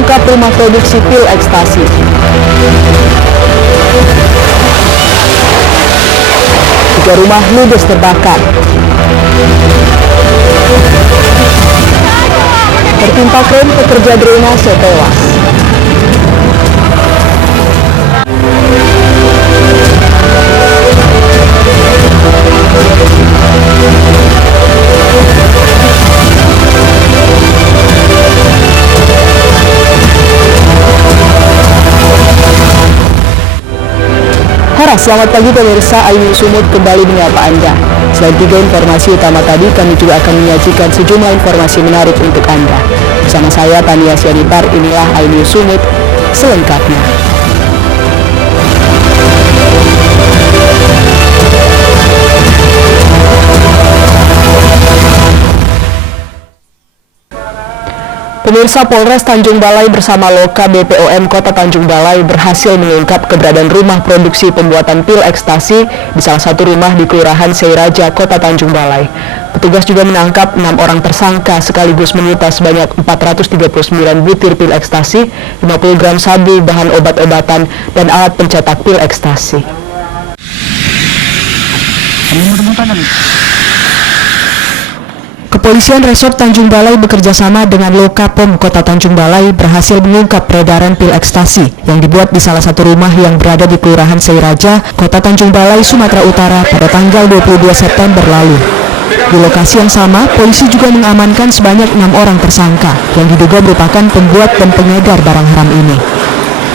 mengungkap rumah produksi pil ekstasi. Tiga rumah ludes terbakar. Tertimpa kren, pekerja drainase tewas. Selamat pagi pemirsa, Ayu Sumut kembali menyapa Anda. Selain 3 informasi utama tadi, kami juga akan menyajikan sejumlah informasi menarik untuk Anda. Bersama saya, Tania Sianipar, inilah Ayu Sumut selengkapnya. Pemirsa, Polres Tanjung Balai bersama Loka BPOM Kota Tanjung Balai berhasil mengungkap keberadaan rumah produksi pembuatan pil ekstasi di salah satu rumah di Kelurahan Seiraja, Kota Tanjung Balai. Petugas juga menangkap 6 orang tersangka sekaligus menyita sebanyak 439 butir pil ekstasi, 50 gram sabu, bahan obat-obatan, dan alat pencetak pil ekstasi. Kepolisian Resort Tanjung Balai bekerjasama dengan Loka POM Kota Tanjung Balai berhasil mengungkap peredaran pil ekstasi yang dibuat di salah satu rumah yang berada di Kelurahan Seiraja, Kota Tanjung Balai, Sumatera Utara pada tanggal 22 September lalu. Di lokasi yang sama, polisi juga mengamankan sebanyak 6 orang tersangka yang diduga merupakan pembuat dan pengedar barang haram ini.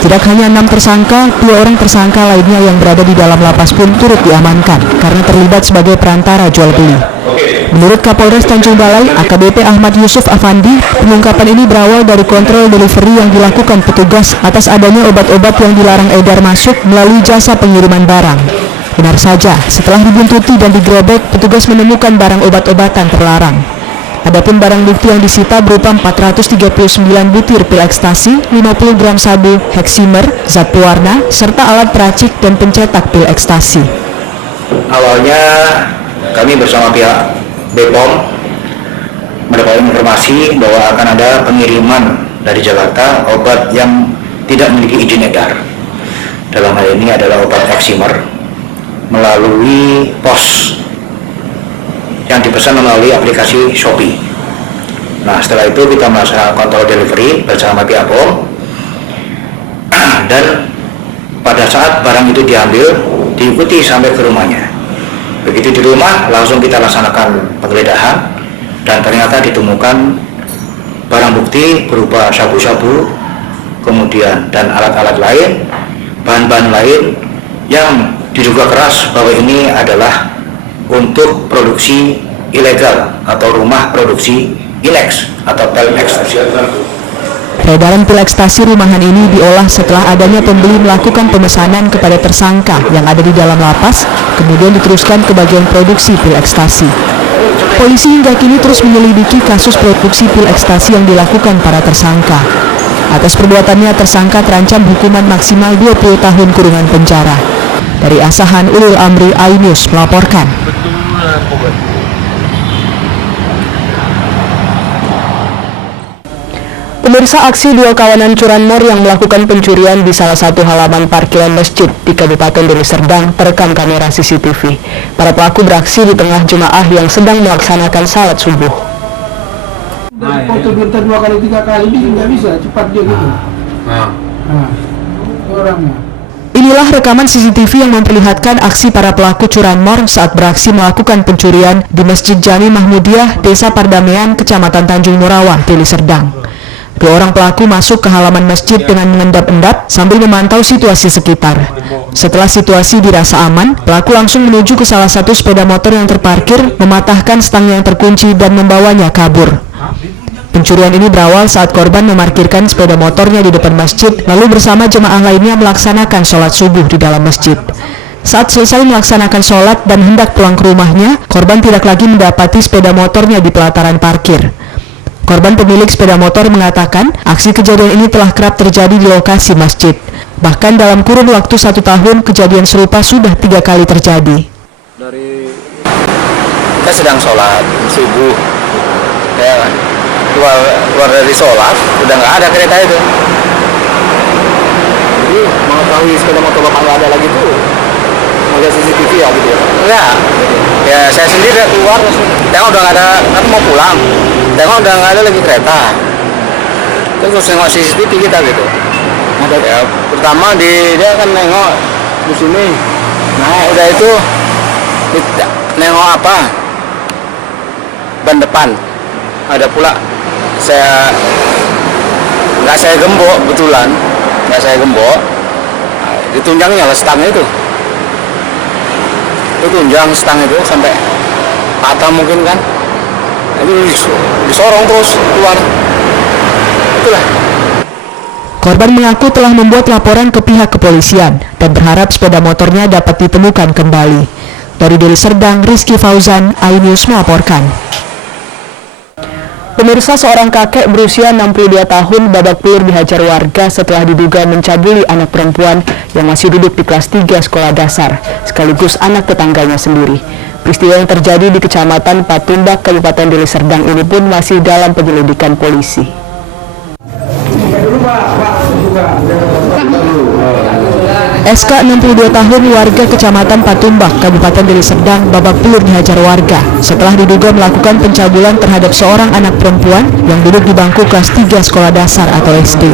Tidak hanya 6 tersangka, 2 orang tersangka lainnya yang berada di dalam lapas pun turut diamankan karena terlibat sebagai perantara jual beli. Menurut Kapolres Tanjung Balai, AKBP Ahmad Yusuf Afandi, pengungkapan ini berawal dari kontrol delivery yang dilakukan petugas atas adanya obat-obat yang dilarang edar masuk melalui jasa pengiriman barang. Benar saja, setelah dibuntuti dan digrebek, petugas menemukan barang obat-obatan terlarang. Adapun barang bukti yang disita berupa 439 butir pil ekstasi, 50 gram sabu, heksimer, zat pewarna, serta alat peracik dan pencetak pil ekstasi. Awalnya kami bersama pihak BPOM mendapatkan informasi bahwa akan ada pengiriman dari Jakarta obat yang tidak memiliki izin edar. Dalam hal ini adalah obat heksimer melalui pos yang dipesan melalui aplikasi Shopee. Nah, setelah itu kita melaksanakan kontrol delivery bersama pihak BPOM dan pada saat barang itu diambil, diikuti sampai ke rumahnya. Begitu di rumah, langsung kita laksanakan penggeledahan dan ternyata ditemukan barang bukti berupa sabu-sabu, kemudian dan alat-alat lain, bahan-bahan lain yang diduga keras bahwa ini adalah untuk produksi ilegal atau rumah produksi ilex atau pil ekstasi. Peredaran pil ekstasi rumahan ini diolah setelah adanya pembeli melakukan pemesanan kepada tersangka yang ada di dalam lapas, kemudian diteruskan ke bagian produksi pil ekstasi. Polisi hingga kini terus menyelidiki kasus produksi pil ekstasi yang dilakukan para tersangka. Atas perbuatannya, tersangka terancam hukuman maksimal 20 tahun kurungan penjara. Dari Asahan, Ulul Amri, iNews melaporkan. Pemirsa, aksi 2 kawanan curanmor yang melakukan pencurian di salah satu halaman parkiran masjid di Kabupaten Deli Serdang terekam kamera CCTV. Para pelaku beraksi di tengah jemaah yang sedang melaksanakan salat subuh. Foto kita 2 kali 3 kali ini nggak bisa, cepat dia gitu. Orangnya. Inilah rekaman CCTV yang memperlihatkan aksi para pelaku curanmor saat beraksi melakukan pencurian di Masjid Jami Mahmudiyah, Desa Pardamaian, Kecamatan Tanjung Morawah, Deli Serdang. 2 orang pelaku masuk ke halaman masjid dengan mengendap-endap sambil memantau situasi sekitar. Setelah situasi dirasa aman, pelaku langsung menuju ke salah satu sepeda motor yang terparkir, mematahkan stang yang terkunci dan membawanya kabur. Pencurian ini berawal saat korban memarkirkan sepeda motornya di depan masjid, lalu bersama jemaah lainnya melaksanakan sholat subuh di dalam masjid. Saat selesai melaksanakan sholat dan hendak pulang ke rumahnya, korban tidak lagi mendapati sepeda motornya di pelataran parkir. Korban pemilik sepeda motor mengatakan aksi kejadian ini telah kerap terjadi di lokasi masjid. Bahkan dalam kurun waktu 1 tahun, kejadian serupa sudah 3 kali terjadi. Kita sedang sholat subuh, ya kan? keluar dari sholat udah nggak ada kereta itu. Jadi mengetahui sepeda motor bapak nggak ada lagi tuh melihat CCTV ya gitu ya? Enggak, ya saya sendiri udah keluar, tengok udah nggak ada, kan mau pulang, tengok udah nggak ada lagi kereta. Terus nengok CCTV kita gitu. Ada ya, pertama dia kan nengok di sini, nah udah itu nengok apa? Ban depan, ada pula nggak saya gembok betulan, nggak saya gembok, nah, ditunjangnya lah stang itu tunjang stang itu sampai patah mungkin kan, itu disorong terus keluar, itulah. Korban mengaku telah membuat laporan ke pihak kepolisian dan berharap sepeda motornya dapat ditemukan kembali. Dari Deli Serdang, Rizky Fauzan, iNews melaporkan. Pemirsa, seorang kakek berusia 62 tahun babak belur dihajar warga setelah diduga mencabuli anak perempuan yang masih duduk di kelas 3 sekolah dasar, sekaligus anak tetangganya sendiri. Peristiwa yang terjadi di Kecamatan Patumbak, Kabupaten Deli Serdang ini pun masih dalam penyelidikan polisi. SK 62 tahun warga Kecamatan Patumbak, Kabupaten Deli Serdang babak belur dihajar warga setelah diduga melakukan pencabulan terhadap seorang anak perempuan yang duduk di bangku kelas 3 sekolah dasar atau SD.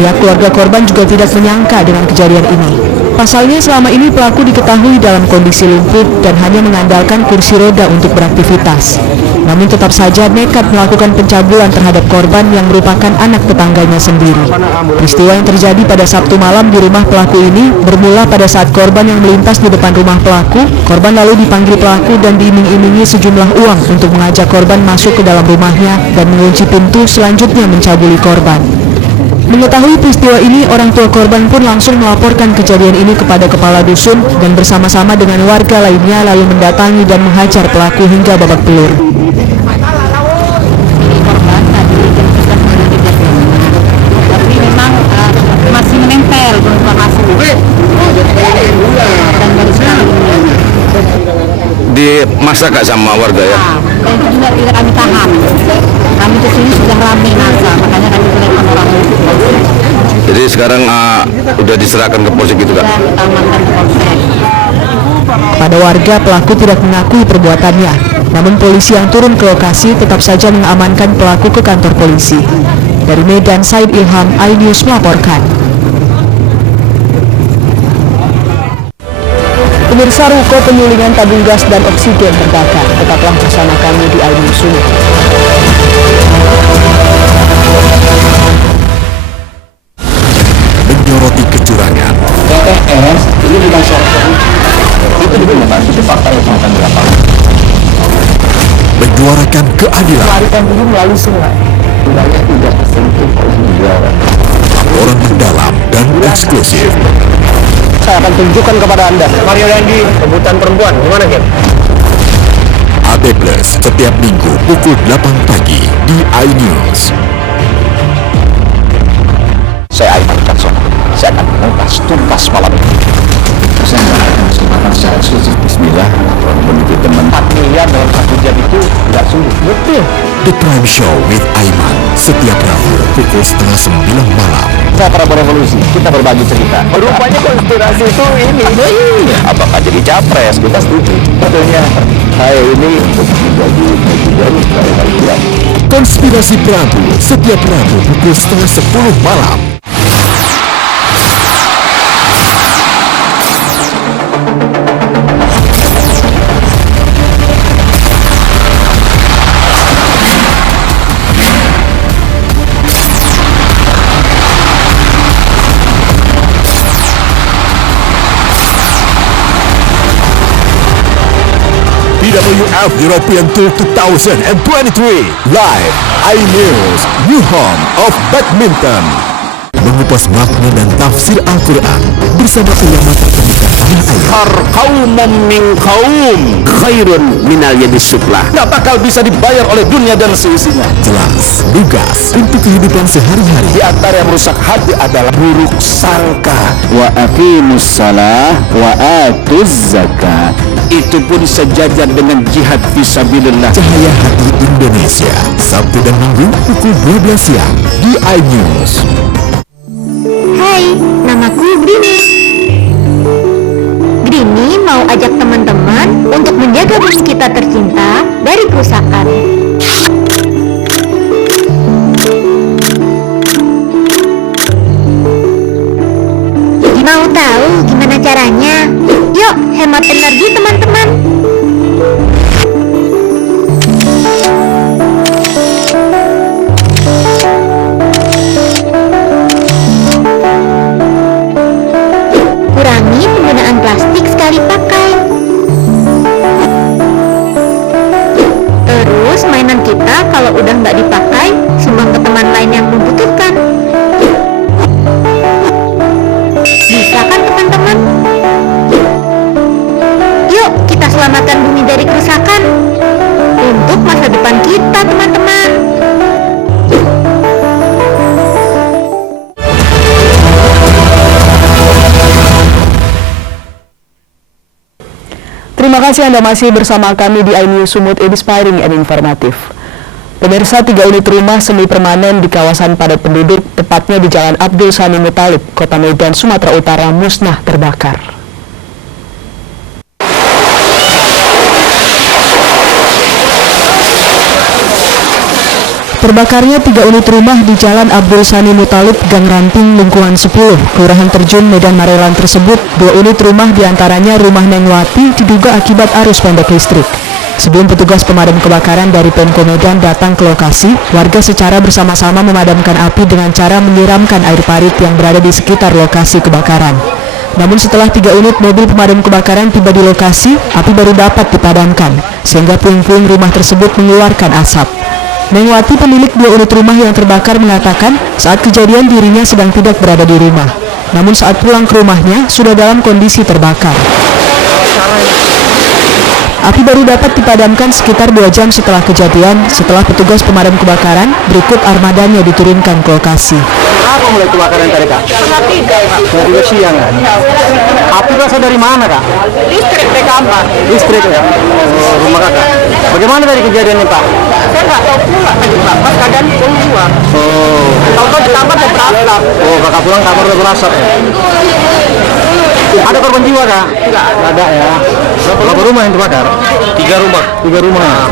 Pihak keluarga korban juga tidak menyangka dengan kejadian ini. Pasalnya selama ini pelaku diketahui dalam kondisi lumpuh dan hanya mengandalkan kursi roda untuk beraktivitas. Namun tetap saja nekat melakukan pencabulan terhadap korban yang merupakan anak tetangganya sendiri. Peristiwa yang terjadi pada Sabtu malam di rumah pelaku ini bermula pada saat korban yang melintas di depan rumah pelaku. Korban lalu dipanggil pelaku dan diiming-imingi sejumlah uang untuk mengajak korban masuk ke dalam rumahnya dan mengunci pintu, selanjutnya mencabuli korban. Mengetahui peristiwa ini, orang tua korban pun langsung melaporkan kejadian ini kepada kepala dusun dan bersama-sama dengan warga lainnya lalu mendatangi dan menghajar pelaku hingga babak belur. Tapi memang masih menempel, belum masuk. Dan baru sekali Dimasak sama warga ya? Nah, itu juga tidak kami tahan. Kami di sini sudah ramai masa, makanya kami telepon orang. Jadi sekarang udah diserahkan ke polsek gitu kan? Sudah kita amankan ke polsek. Pada warga, pelaku tidak mengakui perbuatannya. Namun polisi yang turun ke lokasi tetap saja mengamankan pelaku ke kantor polisi. Dari Medan, Said Ilham, iNews melaporkan. Pemirsa, ruko penyulingan tabung gas dan oksigen terbakar. Tetaplah bersama kami di iNews. Menyoroti kecurangan, TTS ini bukan soal itu digunakan, itu fakta yang akan berapa. menyuarakan keadilan, Melarikan diri melalui sungai. Wilayah tidak tersentuh oleh negara. laporan mendalam dan eksklusif. Saya akan tunjukkan kepada Anda. Mario Dandi, rebutan perempuan, gimana Ken? AT Plus setiap minggu pukul 8 pagi di iNews. Saya Aiman Caksono, saya akan mengupas tuntas malam ini. Saya akan kesempatan secara eksklusif. Bismillah, menuju teman 4 miliar dalam 1 jam itu tidak sulit. Betul. The Prime Show with Aiman setiap Rabu pukul 8:30 malam. Saya Prabowo Revolusi, kita berbagi cerita. Rupanya konspirasi itu ini. Iya. Apakah jadi capres? Kita setuju. Betulnya, saya ini untuk menjadi presiden dari rakyat. Konspirasi Prabu setiap Rabu pukul 9:30 malam. BWF European Tour 2023 live iNews, new home of badminton. Mengupas makna dan tafsir Al-Quran bersama ulama terkemuka tanah air. Kaum min kaum khairun minal yadis suflah. Nggak bakal bisa dibayar oleh dunia dan seisinya. Jelas, lugas untuk kehidupan sehari-hari. Di antara yang merusak hati adalah buruk sangka. Wa aqimus salah wa atuz zakat. itu pun sejajar dengan jihad fisabilillah. Cahaya Hati Indonesia, Sabtu dan Minggu pukul 12 siang di iNews. Hai, namaku Grini. Grini mau ajak teman-teman untuk menjaga bumi kita tercinta dari kerusakan. Mau tahu gimana caranya? Yuk, hemat energi teman-teman. Kurangi penggunaan plastik sekali pakai. Terus mainan kita kalau udah nggak dipakai, sumbang ke teman lain yang membutuhkan. Bisa kan teman-teman? Yuk kita selamatkan bumi dari kerusakan untuk masa depan kita teman-teman. Terima kasih Anda masih bersama kami di iNews Sumut Inspiring and Informatif. Pemirsa, 3 unit rumah semi permanen di kawasan padat penduduk, tepatnya di Jalan Abdul Sani Muthalib, Kota Medan, Sumatera Utara, musnah terbakar. Terbakarnya 3 unit rumah di Jalan Abdul Sani Muthalib, Gang Ranting, Lingkungan 10, Kelurahan Terjun, Medan Marelan tersebut, 2 unit rumah diantaranya rumah Neng Wati diduga akibat arus pendek listrik. Sebelum petugas pemadam kebakaran dari Pemko Medan datang ke lokasi, warga secara bersama-sama memadamkan api dengan cara menyiramkan air parit yang berada di sekitar lokasi kebakaran. Namun setelah 3 unit mobil pemadam kebakaran tiba di lokasi, api baru dapat dipadamkan, sehingga puing-puing rumah tersebut mengeluarkan asap. Neng Wati, pemilik 2 unit rumah yang terbakar, mengatakan saat kejadian dirinya sedang tidak berada di rumah. Namun saat pulang ke rumahnya, sudah dalam kondisi terbakar. Api baru dapat dipadamkan sekitar 2 jam setelah kejadian, setelah petugas pemadam kebakaran berikut armadanya diturunkan ke lokasi. Apa mulai kebakaran tadi, Kak? Dari siang, kan? Api berasal dari mana, Kak? Listrik di kamar. Listrik, ya? Rumah Kakak. Bagaimana dari kejadiannya, Pak? Saya nggak tahu pula tadi Pak, pas keadaan keluar. Oh. Tahu-tahu di kamar udah berasap. Oh, Kakak pulang kamar udah berasap, ya? Ada korban jiwa, Kak? Tidak ada, ya. Berapa rumah yang terbakar? 3 rumah. 3 rumah.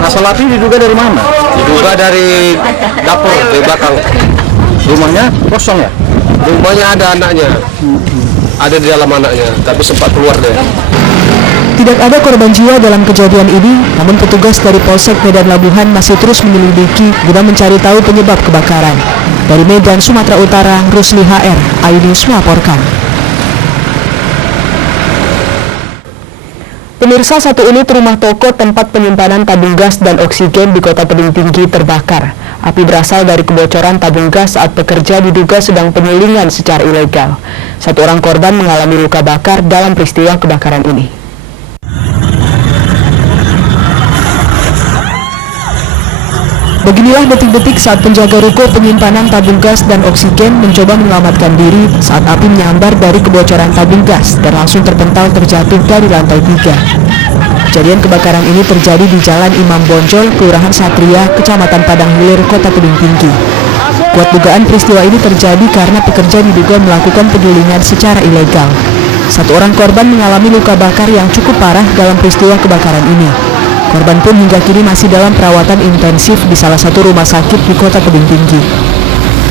Asal api diduga dari mana? Diduga dari dapur di belakang. Rumahnya kosong, ya? Rumahnya ada anaknya. Ada di dalam anaknya, tapi sempat keluar deh. Tidak ada korban jiwa dalam kejadian ini, namun petugas dari Polsek Medan Labuhan masih terus menyelidiki guna mencari tahu penyebab kebakaran. Dari Medan, Sumatera Utara, Rusli HR, iNews melaporkan. Pemirsa, 1 unit rumah toko tempat penyimpanan tabung gas dan oksigen di Kota Tebing Tinggi terbakar. Api berasal dari kebocoran tabung gas saat pekerja diduga sedang penyulingan secara ilegal. 1 orang korban mengalami luka bakar dalam peristiwa kebakaran ini. Beginilah detik-detik saat penjaga ruko penyimpanan tabung gas dan oksigen mencoba menyelamatkan diri saat api menyambar dari kebocoran tabung gas dan langsung terpental terjatuh dari lantai 3. Kejadian kebakaran ini terjadi di Jalan Imam Bonjol, Kelurahan Satria, Kecamatan Padang Hilir, Kota Tebing Tinggi. Kuat dugaan peristiwa ini terjadi karena pekerja diduga melakukan penyulingan secara ilegal. 1 orang korban mengalami luka bakar yang cukup parah dalam peristiwa kebakaran ini. Korban pun hingga kini masih dalam perawatan intensif di salah satu rumah sakit di Kota Tebing Tinggi.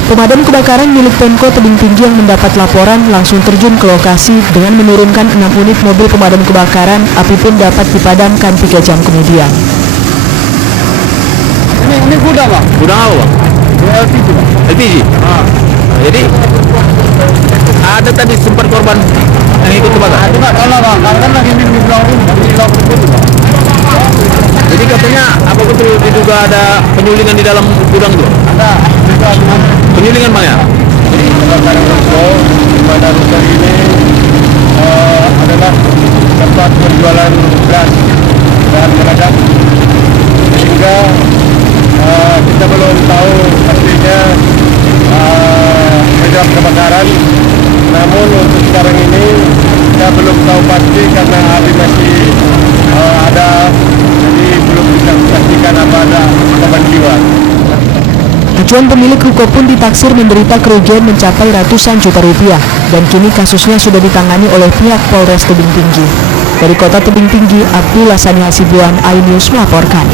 Pemadam kebakaran milik Pemko Tebing Tinggi yang mendapat laporan langsung terjun ke lokasi dengan menurunkan 6 unit mobil pemadam kebakaran. Api pun dapat dipadamkan 3 jam kemudian. Ini gudang, Pak? Gudang apa, Pak? LPG, Pak. LPG? Jadi ada tadi sempat korban yang ikut kebakaran? Ada, Pak. Kalau kan lagi minum di belakang Pak. Jadi katanya apa betul diduga ada penyulingan di dalam gudang itu? Ada. Penyulingan mana? Jadi kebakaran ruko, di mana ruko ini adalah tempat penjualan gas dan mendadak, sehingga kita belum tahu pastinya penyebab kebakaran. Namun untuk sekarang ini Kita belum tahu pasti karena api masih ada, jadi belum bisa memastikan apa ada korban jiwa. Acuan pemilik ruko pun ditaksir menderita kerugian mencapai ratusan juta rupiah dan kini kasusnya sudah ditangani oleh pihak Polres Tebing Tinggi. Dari Kota Tebing Tinggi, Abdullah Sani Hasibuan, iNews melaporkan.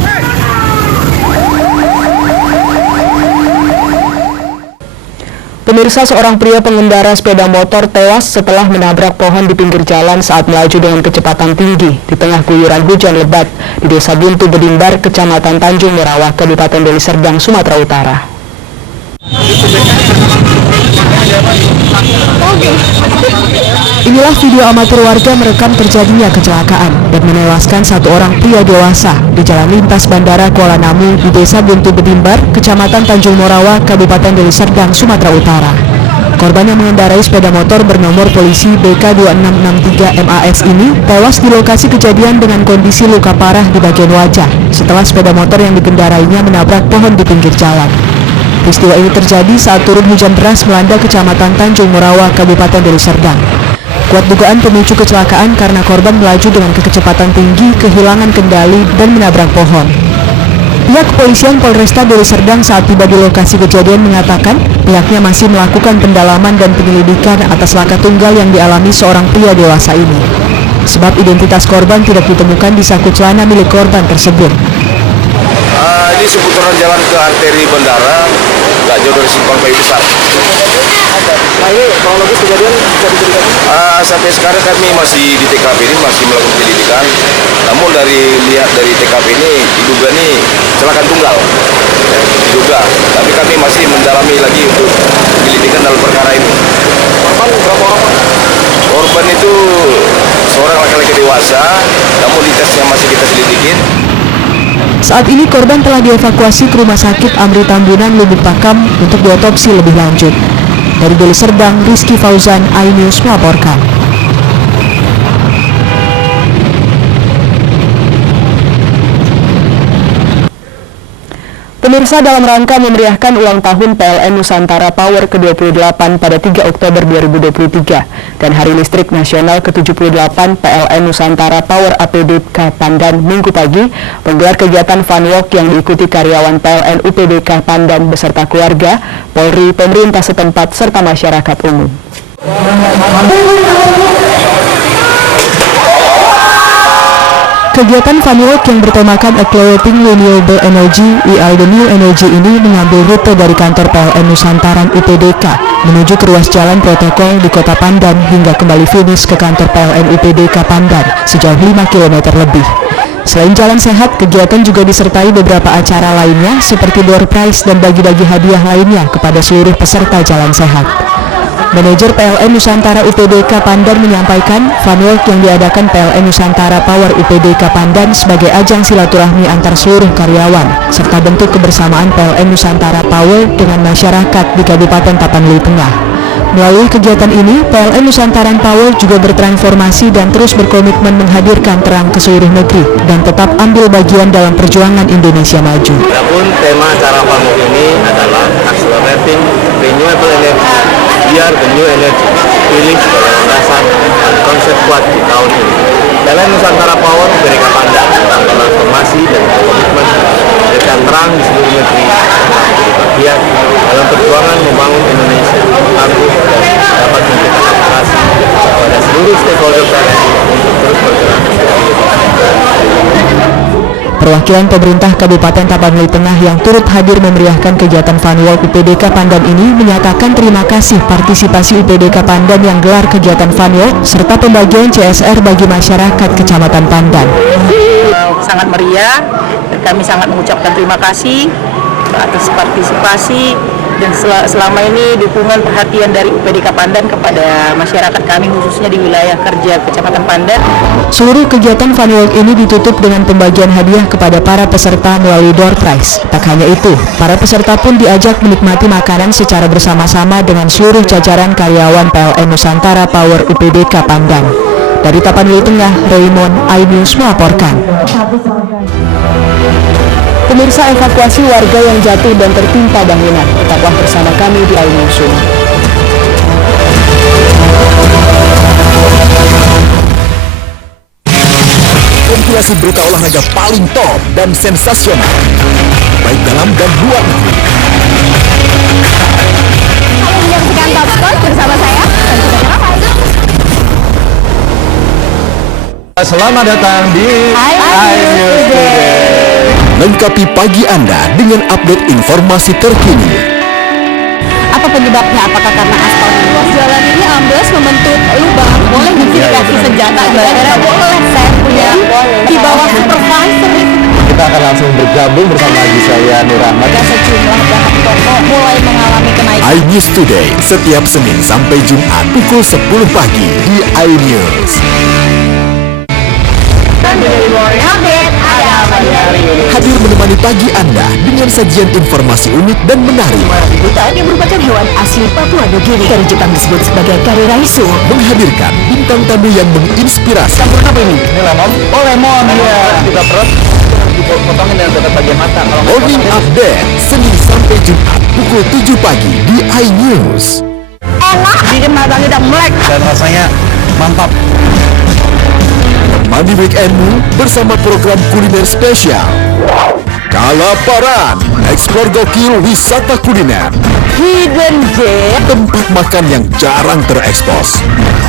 Pemirsa, seorang pria pengendara sepeda motor tewas setelah menabrak pohon di pinggir jalan saat melaju dengan kecepatan tinggi di tengah guyuran hujan lebat di Desa Buntu Bedimbar, Kecamatan Tanjung Morawah, Kabupaten Deli Serdang, Sumatera Utara. Inilah video amatir warga merekam terjadinya kecelakaan dan menewaskan satu orang pria dewasa di jalan lintas Bandara Kuala Namu di Desa Buntu Bedimbar, Kecamatan Tanjung Morawah, Kabupaten Deli Serdang, Sumatera Utara. Korban yang mengendarai sepeda motor bernomor polisi BK2663 MAS ini tewas di lokasi kejadian dengan kondisi luka parah di bagian wajah setelah sepeda motor yang dikendarainya menabrak pohon di pinggir jalan. Peristiwa ini terjadi saat turun hujan deras melanda Kecamatan Tanjung Morawah, Kabupaten Deli Serdang. Kuat dugaan pemicu kecelakaan karena korban melaju dengan kecepatan tinggi, kehilangan kendali, dan menabrak pohon. Pihak kepolisian Polresta Deli Serdang saat tiba di lokasi kejadian mengatakan pihaknya masih melakukan pendalaman dan penyelidikan atas laka tunggal yang dialami seorang pria dewasa ini. Sebab identitas korban tidak ditemukan di saku celana milik korban tersebut. Ini seputaran jalan ke arteri bandara, nggak jauh dari simpang kayu besar. Nah ini kronologis kejadian bisa diceritakan? Sampai sekarang kami masih di TKP ini masih melakukan penyelidikan. Namun lihat dari TKP ini diduga nih kecelakaan tunggal, diduga. Tapi kami masih mendalami lagi untuk penyelidikan dalam perkara ini. Korban berapa orang? Korban itu seorang laki-laki dewasa, namun identitasnya masih kita selidikin. Saat ini korban telah dievakuasi ke Rumah Sakit Amri Tambunan, Lubuk Pakam untuk diotopsi lebih lanjut. Dari Deli Serdang, Rizky Fauzan, iNews melaporkan. Pemirsa, dalam rangka memeriahkan ulang tahun PLN Nusantara Power ke-28 pada 3 Oktober 2023 dan Hari Listrik Nasional ke-78 PLN Nusantara Power APDK Pandan Minggu pagi menggelar kegiatan fun walk yang diikuti karyawan PLN UPDK Pandan beserta keluarga, Polri, pemerintah setempat, serta masyarakat umum. Kegiatan fun walk yang bertemakan Accelerating Renewable Energy, We Are the New Energy ini mengambil rute dari kantor PLN Nusantara UPDK menuju ke ruas jalan protokol di Kota Pandan hingga kembali finish ke kantor PLN UPDK Pandan sejauh 5 km lebih. Selain jalan sehat, kegiatan juga disertai beberapa acara lainnya seperti door prize dan bagi-bagi hadiah lainnya kepada seluruh peserta jalan sehat. Manajer PLN Nusantara UPDK Pandan menyampaikan fun walk yang diadakan PLN Nusantara Power UPDK Pandan sebagai ajang silaturahmi antar seluruh karyawan serta bentuk kebersamaan PLN Nusantara Power dengan masyarakat di Kabupaten Tapanuli Tengah. Melalui kegiatan ini, PLN Nusantara Power juga bertransformasi dan terus berkomitmen menghadirkan terang ke seluruh negeri dan tetap ambil bagian dalam perjuangan Indonesia maju. Adapun tema acara fun walk ini adalah Accelerating Renewable Energy, We Are the New Energy, pilih sebagai landasan dan konsep kuat di tahun ini. PLN Nusantara Power UPDK Pandan dalam transformasi dan komitmen memberikan terang di seluruh negeri menjadi bagian dalam perjuangan membangun Indonesia tangguh dan dapat memberikan aplikasi kepada seluruh stakeholder PLN untuk terus bergerak. Perwakilan pemerintah Kabupaten Tapanuli Tengah yang turut hadir memeriahkan kegiatan fun walk UPDK Pandan ini menyatakan terima kasih partisipasi UPDK Pandan yang gelar kegiatan fun walk serta pembagian CSR bagi masyarakat Kecamatan Pandan. Sangat meriah dan kami sangat mengucapkan terima kasih atas partisipasi dan selama ini dukungan perhatian dari UPDK Pandan kepada masyarakat kami khususnya di wilayah kerja Kecamatan Pandan. Seluruh kegiatan fun walk ini ditutup dengan pembagian hadiah kepada para peserta melalui door prize. Tak hanya itu, para peserta pun diajak menikmati makanan secara bersama-sama dengan seluruh jajaran karyawan PLN Nusantara Power UPDK Pandan. Dari Tapanuli Tengah, Raymond, iNews melaporkan. Pemirsa, evakuasi warga yang jatuh dan tertimpa bangunan. Tetaplah bersama kami di iNews. Variasi berita olahraga paling top dan sensasional, baik dalam dan luar negeri. Kalian menyaksikan Top Score bersama saya dan juga Ramai. Selamat datang di iNews Today. Lengkapi pagi Anda dengan update informasi terkini. Apa penyebabnya? Apakah karena aspal ruas jalan ini ambles membentuk lubang? Boleh mungkin dikasih senjata gara-gara boleh saya punya di bawah supervisor. Kita akan langsung bergabung bersama lagi saya Nur Ahmad. Sejumlah bahan pokok mulai mengalami kenaikan. iNews Today setiap Senin sampai Jumat pukul 10 pagi di iNews. Hadir menemani pagi Anda dengan sajian informasi unik dan menarik. Hutan yang merupakan hewan asli Papua Nugini dari Jepang disebut sebagai kareraisu. Menghadirkan bintang tamu yang menginspirasi. Campuran apa ini? Ini lemon. Oh lemon, iya. Kita perut, dipotongin dan dekat bagian mata. Morning Update Senin sampai Jumat pukul 7 pagi di iNews. Enak. Bikin mata kita melek. Dan rasanya mantap. Mandi weekendmu bersama program kuliner spesial Kalaparan, eksplor gokil wisata kuliner, Hidden Gem. tempat makan yang jarang terekspos,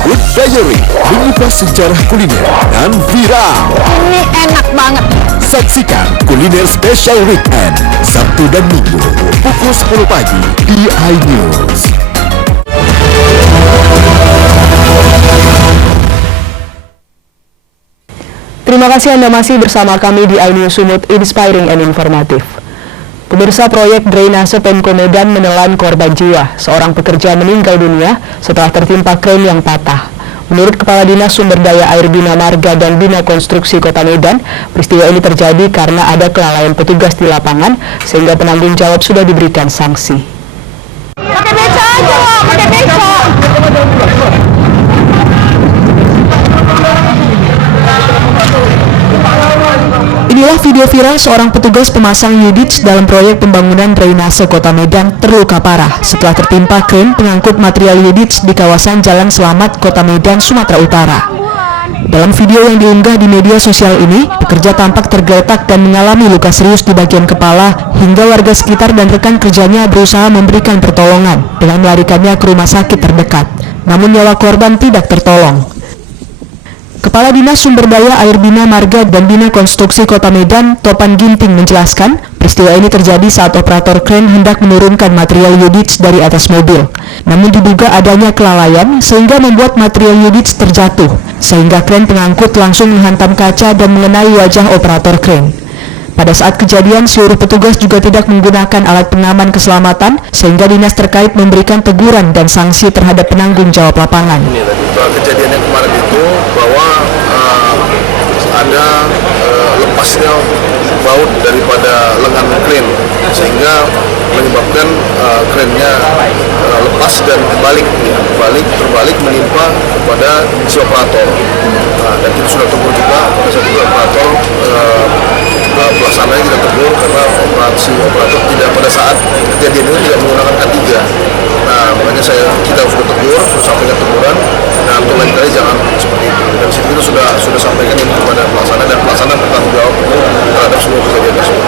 Food Diary, mengupas sejarah kuliner dan viral. Ini enak banget. Saksikan kuliner spesial weekend Sabtu dan Minggu pukul 10 pagi di iNews. Terima kasih Anda masih bersama kami di iNews Sumut Inspiring and Informatif. Pemirsa, proyek drainase Pemko Medan menelan korban jiwa. Seorang pekerja meninggal dunia setelah tertimpa kren yang patah. Menurut Kepala Dinas Sumber Daya Air Bina Marga dan Bina Konstruksi Kota Medan, peristiwa ini terjadi karena ada kelalaian petugas di lapangan sehingga penanggung jawab sudah diberikan sanksi. Pakai beca aja lah, pakai beca. Inilah video viral seorang petugas pemasang Yudits dalam proyek pembangunan drainase Kota Medan terluka parah setelah tertimpa kren pengangkut material Yudits di kawasan Jalan Selamat, Kota Medan, Sumatera Utara. Dalam video yang diunggah di media sosial ini, pekerja tampak tergeletak dan mengalami luka serius di bagian kepala hingga warga sekitar dan rekan kerjanya berusaha memberikan pertolongan dengan melarikannya ke rumah sakit terdekat. Namun nyawa korban tidak tertolong. Kepala Dinas Sumber Daya Air Bina Marga dan Bina Konstruksi Kota Medan, Topan Ginting, menjelaskan peristiwa ini terjadi saat operator kren hendak menurunkan material Yudits dari atas mobil. Namun diduga adanya kelalaian sehingga membuat material Yudits terjatuh, sehingga kren pengangkut langsung menghantam kaca dan mengenai wajah operator kren. Pada saat kejadian, seluruh petugas juga tidak menggunakan alat pengaman keselamatan, sehingga dinas terkait memberikan teguran dan sanksi terhadap penanggung jawab lapangan. Kejadian yang kemarin itu bahwa ada lepasnya baut daripada lengan kren sehingga menyebabkan krennya lepas dan terbalik menimpa kepada si operator. Dan kita sudah tegur juga pada saat itu operator pelaksananya kita tegur karena operator tidak pada saat kejadian itu tidak menggunakan K3. Nah, makanya kita sudah tegur, sudah sampaikan teguran. Nah, untuk lain kali jangan seperti itu. Dan situ kita sudah sampaikan ini kepada pelaksana dan pelaksana bertanggung jawab terhadap semua kejadian tersebut.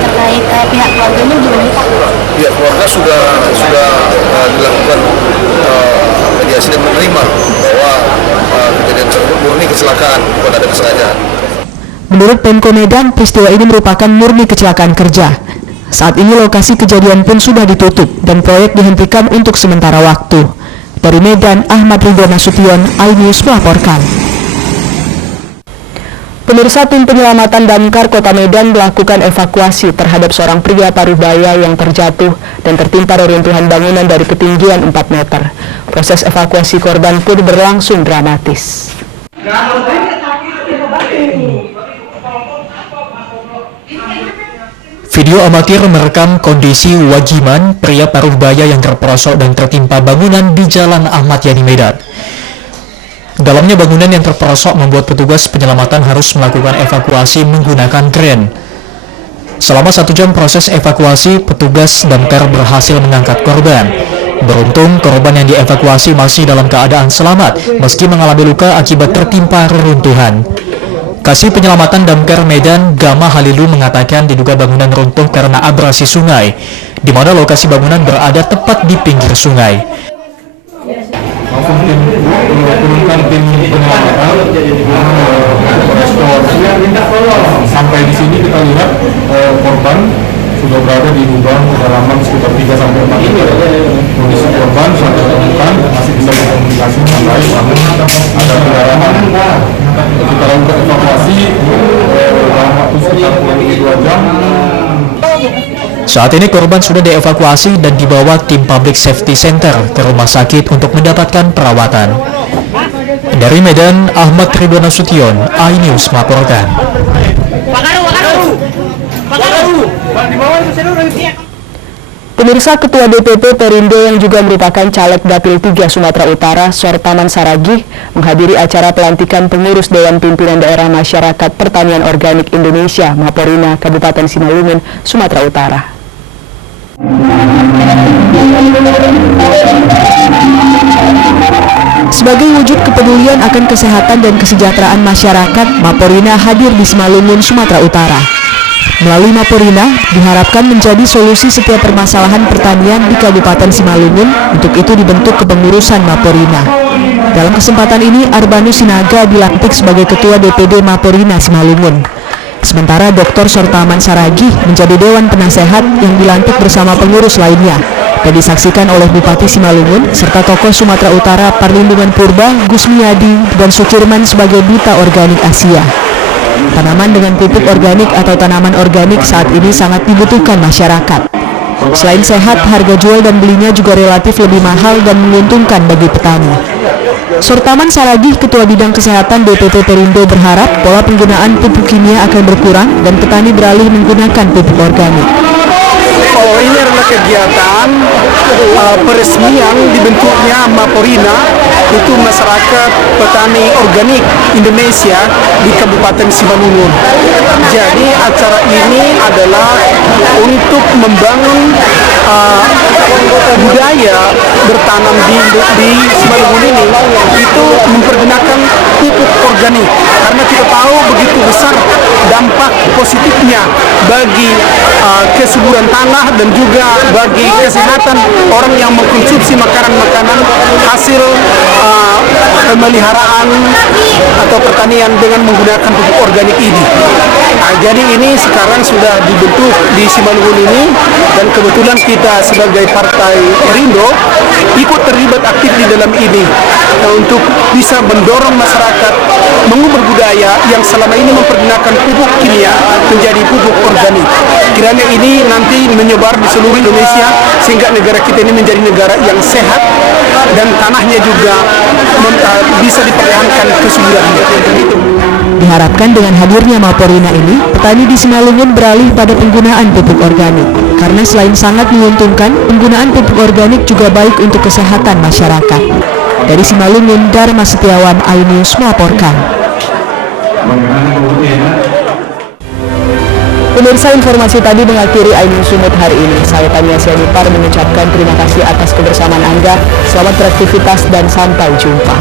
Terkait pihak keluarganya gimana Pak? Pihak keluarga sudah dilakukan mediasi dan menerima bahwa kejadian tersebut murni kecelakaan, bukan ada kesengajaan. Menurut Pemko Medan, peristiwa ini merupakan murni kecelakaan kerja. Saat ini lokasi kejadian pun sudah ditutup dan proyek dihentikan untuk sementara waktu. Dari Medan, Ahmad Ridho Nasution, iNews melaporkan. Pemirsa, tim penyelamatan damkar Kota Medan melakukan evakuasi terhadap seorang pria Parubaya yang terjatuh dan tertimpa reruntuhan bangunan dari ketinggian 4 meter. Proses evakuasi korban pun berlangsung dramatis. Video amatir merekam kondisi Wagiman, pria Parubaya yang terperosok dan tertimpa bangunan di Jalan Ahmad Yani Medan. Dalamnya bangunan yang terperosok membuat petugas penyelamatan harus melakukan evakuasi menggunakan kren. Selama 1 jam proses evakuasi, petugas damkar berhasil mengangkat korban. Beruntung, korban yang dievakuasi masih dalam keadaan selamat, meski mengalami luka akibat tertimpa reruntuhan. Kasih Penyelamatan Damkar Medan, Gama Halilu, mengatakan diduga bangunan runtuh karena abrasi sungai, di mana lokasi bangunan berada tepat di pinggir sungai. Langsung turunkan tim penyelamatan sampai di sini kita lihat korban sudah berada di lubang kedalaman sekitar 3-4 meter. Kondisi korban sudah ditemukan, masih bisa berkomunikasi dengan baik, namun ada pendarahan. Kita lakukan evakuasi dalam waktu sekitar 2 jam. Saat ini korban sudah dievakuasi dan dibawa tim Public Safety Center ke rumah sakit untuk mendapatkan perawatan. Dari Medan, Ahmad Ridwan Nasution, iNews melaporkan. Pemirsa, Ketua DPP Perindo yang juga merupakan caleg Dapil 3 Sumatera Utara, Sortaman Saragih, menghadiri acara pelantikan pengurus Dewan Pimpinan Daerah Masyarakat Pertanian Organik Indonesia, Maporina, Kabupaten Simalungun, Sumatera Utara. Sebagai wujud kepedulian akan kesehatan dan kesejahteraan masyarakat, Maporina hadir di Simalungun, Sumatera Utara. Melalui Maporina, diharapkan menjadi solusi setiap permasalahan pertanian di Kabupaten Simalungun. Untuk itu dibentuk kepengurusan Maporina. Dalam kesempatan ini, Arbanus Sinaga dilantik sebagai Ketua DPD Maporina Simalungun. Sementara Dr. Sortaman Saragih menjadi Dewan Penasehat yang dilantik bersama pengurus lainnya dan disaksikan oleh Bupati Simalungun serta tokoh Sumatera Utara Parlindungan Purba, Gusmiadi, dan Sukirman sebagai Duta Organik Asia. Tanaman dengan pupuk organik atau tanaman organik saat ini sangat dibutuhkan masyarakat. Selain sehat, harga jual dan belinya juga relatif lebih mahal dan menguntungkan bagi petani. Sortaman Saragih, Ketua Bidang Kesehatan DPP Perindo, berharap pola penggunaan pupuk kimia akan berkurang dan petani beralih menggunakan pupuk organik. Ini adalah kegiatan peresmian dibentuknya Maporina, itu masyarakat petani organik Indonesia di Kabupaten Simalungun. Jadi acara ini adalah untuk membangun budaya bertanam di Simalungun ini, itu mempergunakan pupuk organik karena kita tahu begitu besar dampak positifnya bagi kesuburan tanah dan juga bagi kesehatan orang yang mengkonsumsi makanan-makanan hasil pemeliharaan atau pertanian dengan menggunakan pupuk organik ini. Jadi ini sekarang sudah dibentuk di Simalungun ini, dan kebetulan kita sebagai Partai Perindo ikut terlibat aktif di dalam ini untuk bisa mendorong masyarakat mengubah budaya yang selama ini mempergunakan pupuk kimia menjadi pupuk organik. Kiranya ini nanti menyebar di seluruh Indonesia sehingga negara kita ini menjadi negara yang sehat dan tanahnya juga bisa dipertahankan kesuburannya. Diharapkan dengan hadirnya Maporina ini, petani di Simalungun beralih pada penggunaan pupuk organik. Karena selain sangat menguntungkan, penggunaan pupuk organik juga baik untuk kesehatan masyarakat. Dari Simalungun, Dharma Setiawan, iNews melaporkan. Pemirsa, informasi tadi mengakhiri iNews Sumut hari ini. Saya Tania Sianipar mengucapkan terima kasih atas kebersamaan Anda. Selamat beraktivitas dan sampai jumpa.